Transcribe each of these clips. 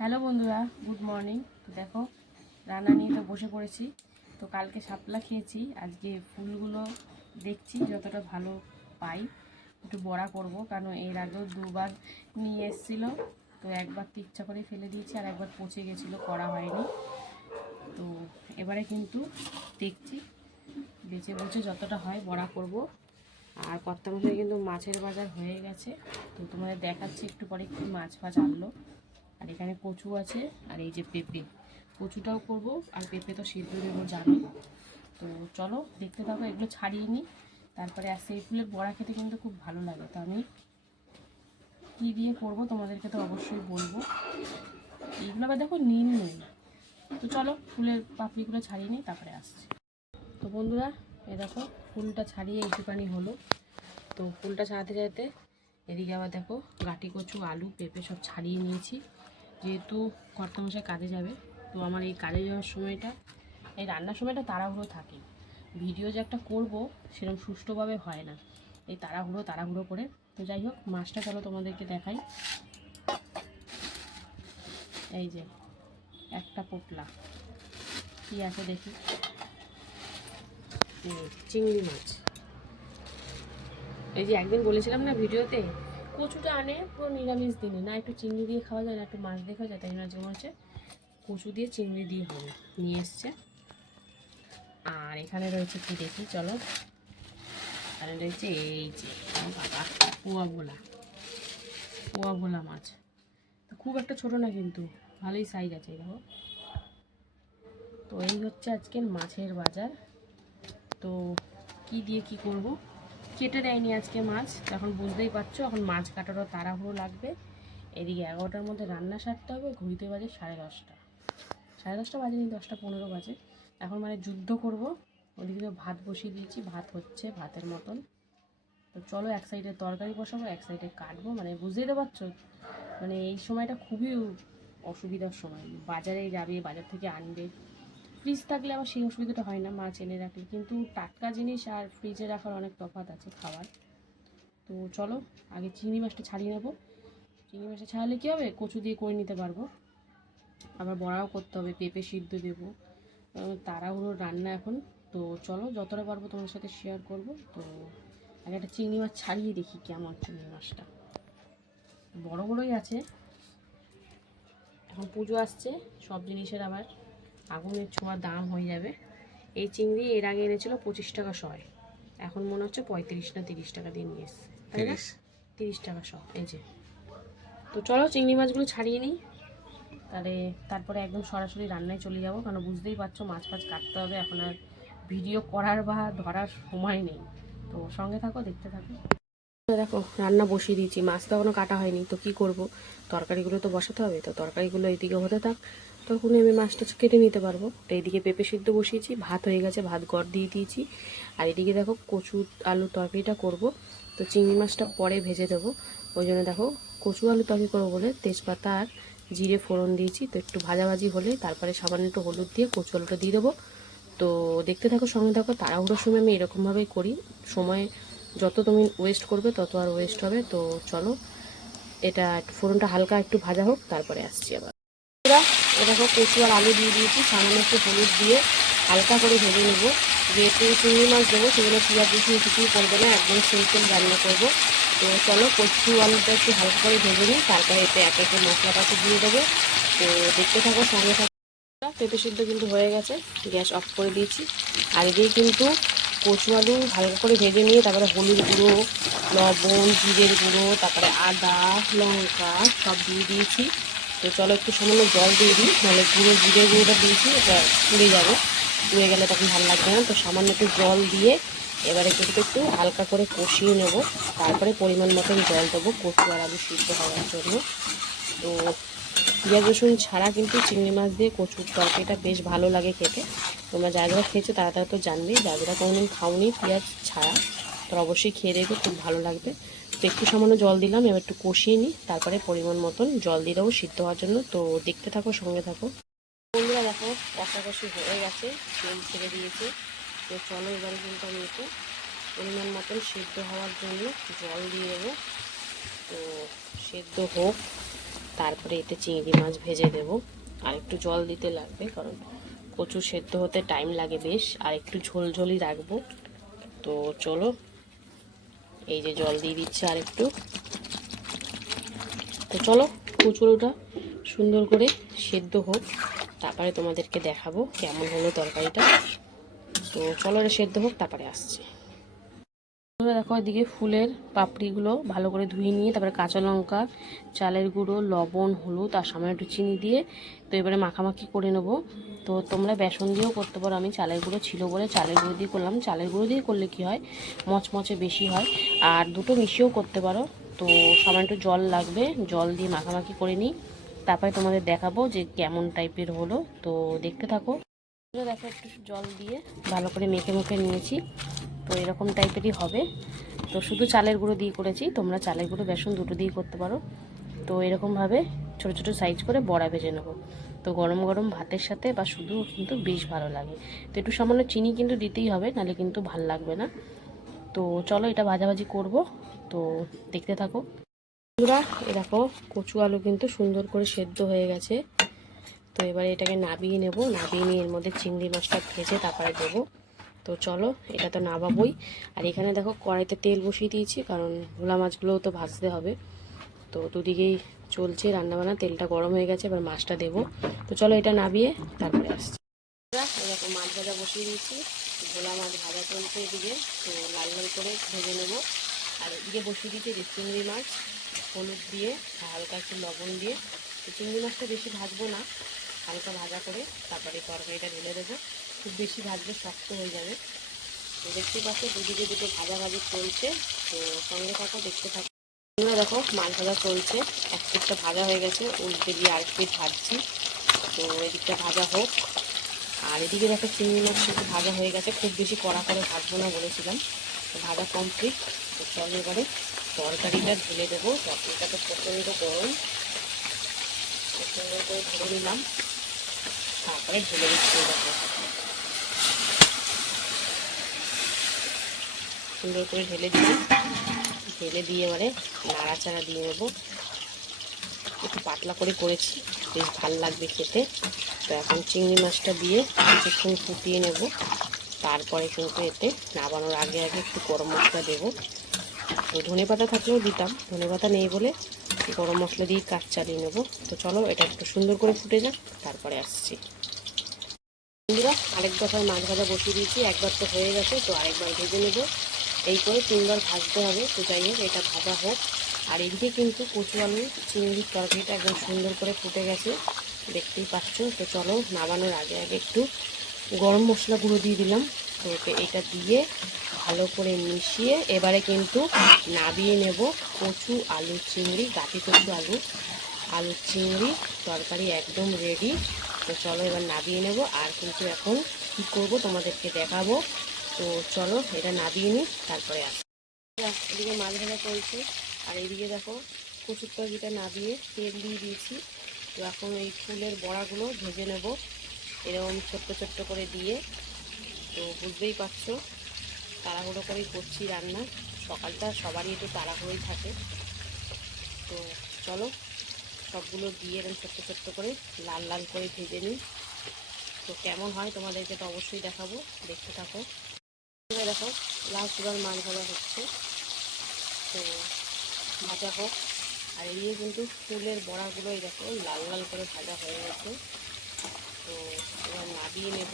Hello বন্ধুরা, good morning. তো দেখো, রান্না নিয়ে তো বসে পড়েছি। তো কালকে শাপলা খেয়েছি, আজকে ফুলগুলো দেখছি, যতটা ভালো পাই। একটু বড়া করব, কারণ এর আগেও দুবার নিয়ে এসেছিল। তো একবার তো ইচ্ছা করে ফেলে দিয়েছি, আর একবার পচে গেছিল, করা হয়নি। তো এবারে কিন্তু দেখছি, বেঁচে বুঝে যতটা হয় বড়া করব। আর কর্তা মশাই কিন্তু মাছের বাজার হয়ে গেছে। তো তোমাদের দেখাচ্ছি, একটু পরে কি মাছ ফাছ আনলো। আর এখানে কচু আছে, আর এই যে পেঁপে। কচুটাও করব, আর পেঁপে তো সিদ্ধ দেবো, জানো। তো চলো, দেখতে থাকো, এগুলো ছাড়িয়ে নিই। তারপরে আর সেই ফুলের বড়া খেতে কিন্তু খুব ভালো লাগে। তো আমি কী দিয়ে করব তোমাদেরকে তো অবশ্যই বলব। এইগুলো আবার দেখো নীল নেই। তো চলো, ফুলের পাপড়িগুলো ছাড়িয়ে নিই, তারপরে আসছি। তো বন্ধুরা, এ দেখো, ফুলটা ছাড়িয়ে একটুখানি হলো। তো ফুলটা ছাড়াতে যেতে এদিকে আবার দেখো, গাটি কচু, আলু, পেঁপে সব ছাড়িয়ে নিয়েছি। যেহেতু কর্তামশাই কাজে যাবে, তো আমার এই কাজে যাওয়ার সময়টা, এই রান্নার সময়টা তাড়াহুড়ো থাকে। ভিডিও যে একটা করব সেরকম সুষ্ঠুভাবে হয় না। এই তাড়াহুড়ো তাড়াহুড়ো করে। তো যাই হোক, মাছটা চলো তোমাদেরকে দেখাই। এই যে, একটা পোটলা। কি আছে দেখি? চিংড়ি মাছ। এই যে একদিন বলেছিলাম না ভিডিওতে? কচুটা আনে, পুরো নিরামিষ দিনে। না একটু চিংড়ি দিয়ে খাওয়া যায়, না একটু মাছ দিয়ে খাওয়া যায়, তাই জন্য হচ্ছে কচু দিয়ে চিংড়ি দিয়ে হবে, নিয়ে এসছে। আর এখানে রয়েছে কি দেখি, চলো। এখানে রয়েছে এই যে বাবা, পোয়া ভোলা। পোয়া ভোলা মাছ। খুব একটা ছোট না কিন্তু, ভালোই সাইজ আছে, দেখো। তো এই হচ্ছে আজকের মাছের বাজার। তো কি দিয়ে কি করব? কেটে দেয়নি আজকে মাছ। এখন বুঝতেই পারছ, এখন মাছ কাটারও তাড়াহুড়ো লাগবে। এদিকে এগারোটার মধ্যে রান্না সারতে হবে ঘুরিতে বাজে সাড়ে দশটা। সাড়ে দশটা বাজে বাজেনি, দশটা পনেরো বাজে। এখন মানে যুদ্ধ করব। ওদিকে তো ভাত বসিয়ে দিয়েছি, ভাত হচ্ছে ভাতের মতন। তো চলো এক সাইডে তরকারি বসাবো, এক সাইডে কাটবো। মানে বুঝতেই পারছ মানে এই সময়টা খুবই অসুবিধার সময়। বাজারে যাবে, বাজার থেকে আনবে। ফ্রিজ থাকলে আবার সেই অসুবিধাটা হয় না মাছ এনে রাখলে। কিন্তু টাটকা জিনিস আর ফ্রিজে রাখার অনেক তফাৎ আছে খাবার তো চলো আগে চিংড়ি মাছটা ছাড়িয়ে নেব। চিংড়ি মাছটা ছাড়ালে কী হবে? কচু দিয়ে করে নিতে পারব। আবার বড়াও করতে হবে পেঁপে সিদ্ধ দেবো। আহ, তাড়াহুড়ো রান্না এখন। তো চলো যতটা পারব তোমার সাথে শেয়ার করব। তো আগে একটা চিংড়ি মাছ ছাড়িয়ে দেখি কেমন চিংড়ি মাছটা। বড় বড়ই আছে। এখন পুজো আসছে সব জিনিসের আবার আগুনের ছোঁয়া দাম হয়ে যাবে। এই চিংড়ি এর আগে এনেছিল পঁচিশ টাকা শয়। এখন মনে হচ্ছে পঁয়ত্রিশ না তিরিশ টাকা দিয়ে নিয়ে এসছে। তাই না? তিরিশ। টাকা শ এই যে। তো চলো চিংড়ি মাছগুলো ছাড়িয়ে নিই। তাহলে তারপরে একদম সরাসরি রান্নায় চলে যাব। কারণ বুঝতেই পারছ মাছ ফাছ কাটতে হবে। এখন আর ভিডিও করার বা ধরার সময় নেই। তো সঙ্গে থাকো দেখতে থাকো। দেখো রান্না বসিয়ে দিয়েছি। মাছ তো এখনও কাটা হয়নি। তো কি করব? তরকারিগুলো তো বসাতে হবে। তো তরকারিগুলো এইদিকে হতে থাক। তখনই আমি মাছটা কেটে নিতে পারব। তো এইদিকে পেঁপে সিদ্ধ বসিয়েছি, ভাত হয়ে গেছে, ভাত গড় দিয়ে দিয়েছি। আর এদিকে দেখো কচু আলু তরকারিটা করব। তো চিংড়ি মাছটা পরে ভেজে দেবো। ওই জন্য দেখো কচু আলু তরকারি করব বলে তেজপাতা আর জিরে ফোড়ন দিয়েছি। তো একটু ভাজাভাজি হলে তারপরে সামান্য একটু হলুদ দিয়ে কচু আলুটা দিয়ে দেবো। তো দেখতে থাকো, সঙ্গে থাকো, তাড়াহুড়োর সময় আমি এরকমভাবেই করি। সময় যত তুমি ওয়েস্ট করবে, তত আর ওয়েস্ট হবে। তো চলো, এটা ফোড়নটা হালকা একটু ভাজা হোক, তারপরে আসছি আবার। দেখো কচু আর আলু দিয়ে দিয়েছি, সামান্য একটু হলুদ দিয়ে হালকা করে ভেজে নেব। যেহেতু চিংড়ি মাছ দেবো সেগুলো পেঁয়াজ রসুন কিছুই করবে না, একদম সিম্পল রান্না করব। তো চলো কচু আলুটা একটু হালকা করে ভেজে নিই, তারপরে এতে এক একে মশলাপাতি দিয়ে দেবো। তো দেখতে থাকো সঙ্গে থাকো। পেঁপে সিদ্ধ কিন্তু হয়ে গেছে, গ্যাস অফ করে দিয়েছি। আগেই কিন্তু কচু আলু হালকা করে ভেজে নিয়ে, তারপরে হলুদ গুঁড়ো, লবণ, জিরের গুঁড়ো, তারপরে আদা, লঙ্কা সব দিয়ে দিয়েছি। তো চলো একটু সামান্য জল দিয়ে দিই, নাহলে গুঁড়ো জিরের গুঁড়োটা দিয়েছি এটা পুড়ে যাবে। পুড়ে গেলে তখন ভালো লাগবে না, তো সামান্য একটু জল দিয়ে এবারে কিন্তু একটু হালকা করে কষিয়ে নেব। তারপরে পরিমাণ মতন জল দেবো, কচু আর আলু সিদ্ধ হওয়ার জন্য। তো পেঁয়াজ রসুন ছাড়া কিন্তু চিংড়ি মাছ দিয়ে কচুর তরকারিটা বেশ ভালো লাগে খেতে। তোমরা যারা যারা খেয়েছো তারা তারা তো জানবেই, যারা যারা কোনোদিন খাওনি পেঁয়াজ ছাড়া, তোর অবশ্যই খেয়ে দেখবে, খুব ভালো লাগবে। তো একটু সামান্য জল দিলাম, এবার একটু কষিয়ে নিই। তারপরে পরিমাণ মতন জল দিয়ে দেবো সিদ্ধ হওয়ার জন্য। তো দেখতে থাকো, সঙ্গে থাকো। বন্ধুরা দেখো কষাকষি হয়ে গেছে, তেল ছেড়ে দিয়েছে। তো চলো এবারে কিন্তু আমি একটু পরিমাণ মতন সিদ্ধ হওয়ার জন্য জল দিয়ে দেবো। তো সেদ্ধ হোক, তারপরে এতে চিংড়ি মাছ ভেজে দেব। আর একটু জল দিতে লাগবে, কারণ কচু সেদ্ধ হতে টাইম লাগে বেশ। আর একটু ঝোলঝোলই রাখব। তো চলো এই যে জল দিয়ে দিচ্ছে আর একটু তো চলো, কুচুরোটা সুন্দর করে সেদ্ধ হোক। তারপরে তোমাদেরকে দেখাবো কেমন হলো তরকারিটা। তো চলো, এটা সেদ্ধ হোক, তারপরে আসছে। দেখো এদিকে ফুলের পাপড়িগুলো ভালো করে ধুয়ে নিয়ে, তারপরে কাঁচা লঙ্কা, চালের গুঁড়ো, লবণ, হলুদ আর সামান্য একটু চিনি দিয়ে তো এবারে মাখামাখি করে নেব। তো তোমরা বেসন দিয়েও করতে পারো, আমি চালের গুঁড়ো ছিল বলে চালের গুঁড়ো দিয়ে করলাম। চালের গুঁড়ো দিয়ে করলে কি হয়? মচমচে বেশি হয় আর দুটো মিশিয়েও করতে পারো। তো সামান্য একটু জল লাগবে, জল দিয়ে মাখামাখি করে নিই। তারপরে তোমাদের দেখাবো যে কেমন টাইপের হলো। তো দেখতে থাকো। দেখো একটু জল দিয়ে ভালো করে মেখে মুখে নিয়েছি। তো এরকম টাইপেরই হবে। তো শুধু চালের গুঁড়ো দিয়ে করেছি, তোমরা চালের গুঁড়ো, বেসন দুটো দিয়ে করতে পারো। তো এরকমভাবে ছোট ছোট সাইজ করে বড়া ভেজে নেব। তো গরম গরম ভাতের সাথে বা শুধু কিন্তু বেশ ভালো লাগে। তো একটু সামান্য চিনি কিন্তু দিতেই হবে, নাহলে কিন্তু ভালো লাগবে না। তো চলো এটা ভাজাভাজি করব। তো দেখতে থাকো। বন্ধুরা, এ দেখো, কচু আলু কিন্তু সুন্দর করে সেদ্ধ হয়ে গেছে। তো এবারে এটাকে নাবিয়ে নেব। নাবিয়ে নিয়ে এর মধ্যে চিংড়ি মাছটা ভেজে তারপরে দেবো। তো চলো, এটা তো নাবাবই আর এখানে দেখো কড়াইতে তেল বসিয়ে দিয়েছি, কারণ ভোলা মাছগুলোও তো ভাজতে হবে। তো দুদিকেই চলছে রান্নাবান্না, তেলটা গরম হয়ে গেছে, এবার মাছটা দেবো। তো চলো এটা নাবিয়ে তারপরে আসছি। এরকম মাছ ভাজা বসিয়ে দিয়েছি, ভোলা মাছ ভাজা চলছে এদিকে, তো লাল লাল করে ভেজে নেব। আর এদিকে বসিয়ে দিয়েছি যে চিংড়ি মাছ, হলুদ দিয়ে হালকা একটু লবণ দিয়ে। তো চিংড়ি মাছটা বেশি ভাজবো না, হালকা ভাজা করে তারপরে তরকারিটা ঢেলে দেবো। খুব বেশি ভাজলে শক্ত হয়ে যাবে। তো দেখতে পাচ্ছ, দুদিকে দুটো ভাজা ভাজি চলছে। তো সঙ্গে থাকো, দেখতে থাকো। তোমরা দেখো, মাছ ভাজা চলছে। এক পিঠটা ভাজা হয়ে গেছে, উল্টে দিয়ে আরেক পিঠ ভাজছি। তো এদিকটা ভাজা হোক। আর এদিকে দেখো, চিংড়ি মাছ কিন্তু ভাজা হয়ে গেছে। খুব বেশি কড়া করে ভাজবো না বলেছিলাম। তো ভাজা কমপ্লিট তো চলো এবারে তরকারিটা ঢেলে দেবো। তরকারিটা তো প্রচণ্ড গরম। সুন্দর করে ধরে নিলাম। তারপরে ঢেলে দিচ্ছি দেখো সুন্দর করে ঢেলে দিলাম। ঢেলে দিয়ে এবারে নাড়াচাড়া দিয়ে নেব। একটু পাতলা করে করেছি, বেশ ভালো লাগবে খেতে। তো এখন চিংড়ি মাছটা দিয়ে কিছুক্ষণ ফুটিয়ে নেব। তারপরে কিন্তু এতে নাবানোর আগে আগে একটু গরম মশলা দেবো। তো ধনে পাতা থাকলেও দিতাম, ধনে পাতা নেই বলে গরম মশলা দিয়ে কাজ চালিয়ে নেব। তো চলো এটা একটু সুন্দর করে ফুটে যাক, তারপরে আসছি। বন্ধুরা, আরেক দফায় মাছ ভাজা বসিয়ে দিয়েছি, একবার তো হয়ে গেছে, তো আরেকবার ভেজে নেব। এই করে তিনবার ভাজতে হবে। তো যাই হোক, এটা ভাজা হোক। আর এদিকে কিন্তু কচু আলু চিংড়ির তরকারিটা একদম সুন্দর করে ফুটে গেছে। দেখতেই পাচ্ছ তো চলো, নামানোর আগে আগে একটু গরম মশলা গুঁড়ো দিয়ে দিলাম। তো এটা দিয়ে ভালো করে মিশিয়ে এবারে কিন্তু নাবিয়ে নেব কচু আলু, চিংড়ি গাঠি কচু আলু। আলু, চিংড়ি, তরকারি একদম রেডি তো চলো এবার নাবিয়ে নেব। আর কিন্তু এখন কী করব, তোমাদেরকে দেখাবো। তো চলো, এটা নাবিয়ে নিই, তারপরে আস। এদিকে মাছ ভাজা চলছে। আর এদিকে দেখো, কচুর তরকারিটা নাবিয়ে তেল দিয়ে দিয়েছি। তো এখন এই ফুলের বড়াগুলো ভেজে নেব। এরকম ছোট্ট ছোট্ট করে দিয়ে। তো বুঝতেই পারছ, তাড়াহুড়ো করেই করছি রান্না। সকালটা সবারই একটু তাড়াহুড়োই থাকে। তো চলো, সবগুলো দিয়ে এরকম ছোট্ট ছোট্ট করে লাল লাল করে ভেজে নিই। তো কেমন হয় তোমাদেরকে তো অবশ্যই দেখাবো। দেখতে থাকো। দেখো লাস্ট বার মাছ ভাজা হচ্ছে। তো ভাজা হোক। আর এদিকে কিন্তু ফুলের বড়াগুলো দেখো, লাল লাল করে ভাজা হয়ে গেছে। তো এবার নাবিয়ে নেব।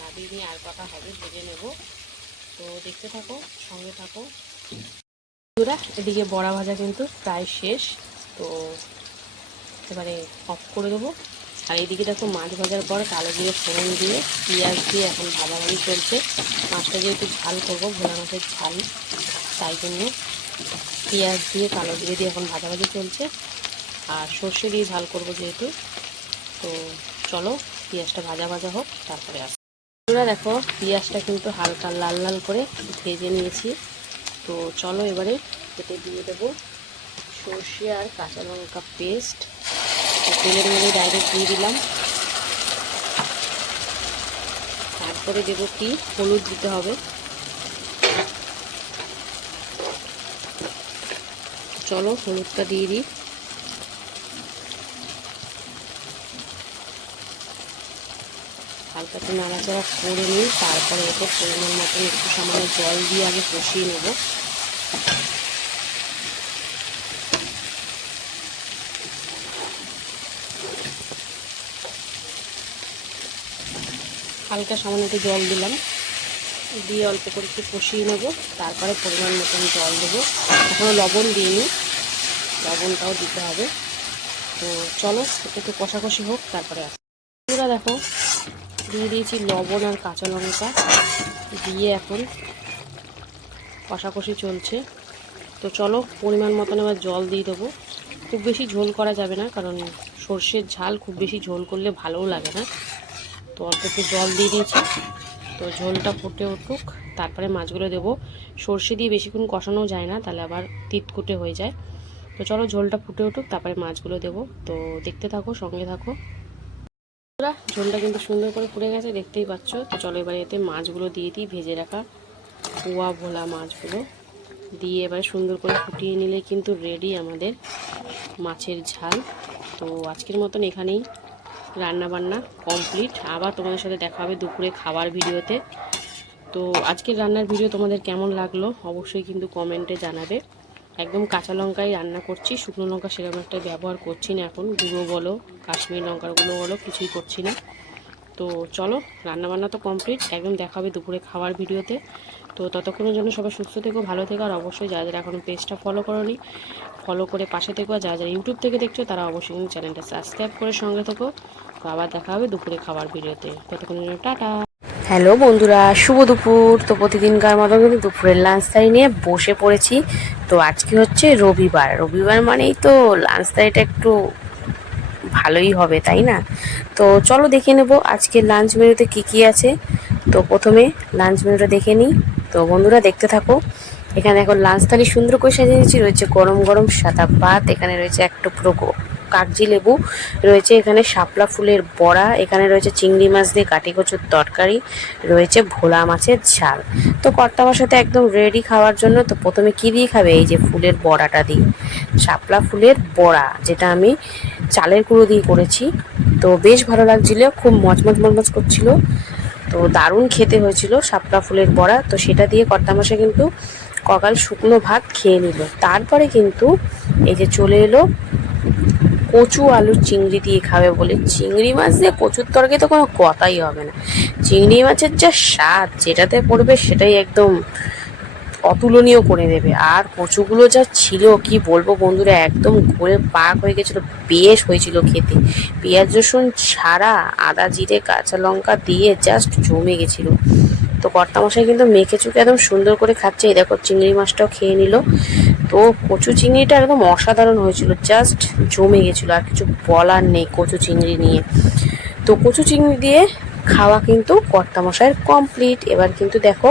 নাবিয়ে নিয়ে আর পাতা হবে, ভেজে নেব। তো দেখতে থাকো, সঙ্গে থাকো। বন্ধুরা, এদিকে বড়া ভাজা কিন্তু প্রায় শেষ। তো এবারে অফ করে দেবো। আর এইদিকে দেখো মাছ ভাজার পর কালো জিরে ফোড়ন দিয়ে, পেঁয়াজ দিয়ে এখন ভাজাভাজি চলছে। মাছটা যেহেতু ঝাল করব, ভোলা মাছের ঝাল, তাই জন্য পেঁয়াজ দিয়ে, কালো জিরে দিয়ে এখন ভাজাভাজি চলছে। আর সর্ষে দিয়ে ঝাল করব যেহেতু, তো চলো পেঁয়াজটা ভাজা ভাজা হোক, তারপরে আস। বন্ধুরা দেখো, পেঁয়াজটা কিন্তু হালকা লাল লাল করে ভেজে নিয়েছি। তো চলো এবারে এতে দিয়ে দেবো সর্ষে আর কাঁচা লঙ্কা পেস্ট। তেলের মধ্যে ডাইরেক্ট দিয়ে দিলাম। তারপরে দেবো কি হলুদ দিতে হবে। চলো হলুদটা দিয়ে দিই। হালকা তো নাড়াচাড়া করে নিই, তারপরে এরপর পরিমাণ মতন একটু সামান্য জল দিয়ে আগে কষিয়ে নেব। হালকা সামান্য একটু জল দিলাম। দিয়ে অল্প করে একটু কষিয়ে নেব। তারপরে পরিমাণ মতন জল দেবো। এখনও লবণ দিইনি। লবণটাও দিতে হবে। তো চলো, একটু কষাকষি হোক, তারপরে আসি। দেখো, দিয়ে দিয়েছি লবণ আর কাঁচা লঙ্কা। দিয়ে এখন কষাকষি চলছে। তো চলো, পরিমাণ মতন আবার জল দিয়ে দেবো। খুব বেশি ঝোল করা যাবে না, কারণ সর্ষের ঝাল খুব বেশি ঝোল করলে ভালোও লাগে না। তো অল্প একটু জল দিয়ে দিয়েছি। তো ঝোলটা ফুটে উঠুক, তারপরে মাছগুলো দেবো। সর্ষে দিয়ে বেশিক্ষণ কষানো যায় না, তাহলে আবার তিতকুটে হয়ে যায়। তো চলো ঝোলটা ফুটে উঠুক, তারপরে মাছগুলো দেবো। তো দেখতে থাকো, সঙ্গে থাকো। ঝোলটা কিন্তু সুন্দর করে ফুটে গেছে, দেখতেই পাচ্ছ। তো চলো এবারে এতে মাছগুলো দিয়ে দিই, ভেজে রাখা পোয়া ভোলা মাছগুলো। দিয়ে এবারে সুন্দর করে ফুটিয়ে নিলে কিন্তু রেডি আমাদের মাছের ঝাল। তো আজকের মতন এখানেই। রান্না বান্না কমপ্লিট আবার তোমাদের সাথে দেখা হবে দুপুরে খাবার ভিডিওতে। তো আজকের রান্নার ভিডিও তোমাদের কেমন লাগল অবশ্যই কিন্তু কমেন্টে জানাবে। একদম কাঁচা লঙ্কাই রান্না করছি, শুকনো লঙ্কা সেরকম একটা ব্যবহার করছি না এখন। গুঁড়ো বলো, কাশ্মীর লঙ্কাগুলো বলো, কিছুই করছি না। তো চলো, রান্নাবান্না তো কমপ্লিট একদম দেখা হবে দুপুরে খাওয়ার ভিডিওতে। তো ততক্ষণের জন্য সবাই সুস্থ থেকো, ভালো থেকো, আর অবশ্যই যারা এখনও পেজটা ফলো করোনি ফলো করে পাশে থেকো যারা যারা ইউটিউব থেকে দেখছ, তারা অবশ্যই চ্যানেলটা সাবস্ক্রাইব করে সঙ্গে থেকো। তো আবার দেখা হবে দুপুরে খাবার ভিডিওতে। ততক্ষণের জন্য টাটা। হ্যালো বন্ধুরা, শুভ দুপুর। তো প্রতিদিনকার মতো কিন্তু দুপুরের লাঞ্চ থালি নিয়ে বসে পড়েছি। তো আজকে হচ্ছে রবিবার। রবিবার মানেই তো লাঞ্চ থালিটা একটু ভালোই হবে, তাই না? তো চলো দেখে নেব আজকে লাঞ্চ মেনুতে কি কি আছে। তো প্রথমে লাঞ্চ মেনুটা দেখে নিই। তো বন্ধুরা দেখতে থাকো। এখানে এখন লাঞ্চ থালি সুন্দর করে সাজিয়ে নিয়েছি রয়েছে গরম গরম সাদা ভাত, এখানে রয়েছে এক টুকরো কাগজি লেবু, রয়েছে এখানে শাপলা ফুলের বড়া, এখানে রয়েছে চিংড়ি মাছ দিয়ে কাটি কচুর তরকারি, রয়েছে ভোলা মাছের ঝাল। তো কর্তা বাসাতে একদম রেডি খাওয়ার জন্য তো প্রথমে কি দিয়ে খাবে? এই যে ফুলের বড়াটা দিয়ে। শাপলা ফুলের বড়া, যেটা আমি চালের গুঁড়ো দিয়ে করেছি। তো বেশ ভালো লাগছিল, খুব মচমচ মচমচ করছিল। তো দারুণ খেতে হয়েছিল শাপলা ফুলের বড়া। তো সেটা দিয়ে কর্তামশাই কিন্তু ককাল শুকনো ভাত খেয়ে নিল। তারপরে কিন্তু এই যে চলে এলো কচু আলু চিংড়ি দিয়ে খাবে বলে। চিংড়ি মাছ দিয়ে কচুর তরকারি তো কোনো কথাই হবে না। চিংড়ি মাছের যা স্বাদ, যেটাতে পড়বে সেটাই একদম অতুলনীয় করে দেবে। আর কচুগুলো যা ছিল, কি বলব বন্ধুরা, একদম ঘুরে পাক হয়ে গেছিল, বেশ হয়েছিল খেতে। পেঁয়াজ রসুন ছাড়া আদা, জিরে, কাঁচা লঙ্কা দিয়ে জাস্ট জমে গেছিল। তো কর্তামশাই কিন্তু মেখে চুকে একদম সুন্দর করে খাচ্ছে। এই দেখো চিংড়ি মাছটাও খেয়ে নিল। তো কচু চিংড়িটা একদম অসাধারণ হয়েছিল জাস্ট জমে গেছিল, আর কিছু বলার নেই কচু চিংড়ি নিয়ে। তো কচু চিংড়ি দিয়ে খাওয়া কিন্তু কর্তামশাইয়ের কমপ্লিট এবার কিন্তু দেখো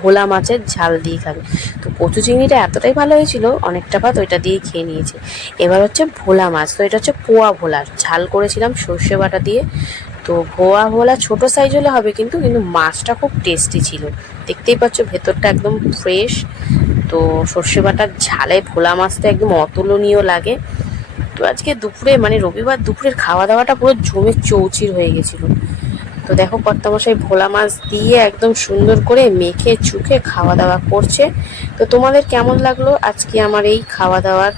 ভোলা মাছের ঝাল দিয়ে খাবে। তো কচু চিংড়িটা এতটাই ভালো হয়েছিল, অনেকটা ভাত ওইটা দিয়েই খেয়ে নিয়েছে। এবার হচ্ছে ভোলা মাছ, তো এটা হচ্ছে পোয়া ভোলার ঝাল করেছিলাম সর্ষে বাটা দিয়ে। তো ভোয়া ভোলা ছোট সাইজ হলে হবে কিন্তু কিন্তু মাছটা খুব টেস্টি ছিল। দেখতেই পাচ্ছ ভেতরটা একদম ফ্রেশ তো সর্ষে বাটার ঝালে ভোলা মাছটা একদম অতুলনীয় লাগে। তো আজকে দুপুরে মানে রবিবার দুপুরের খাওয়া দাওয়াটা পুরো জমে চৌচির হয়ে গেছিল। তো দেখো কর্তামশাই ভোলা মাছ দিয়ে একদম সুন্দর করে মেখে, চুখে খাওয়া দাওয়া করছে। তো তোমাদের কেমন লাগল আজকে আমার এই খাওয়া দাওয়ার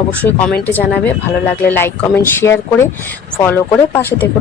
অবশ্যই কমেন্টে জানাবে। ভালো লাগলে লাইক কমেন্ট শেয়ার করে ফলো করে পাশে থেকো।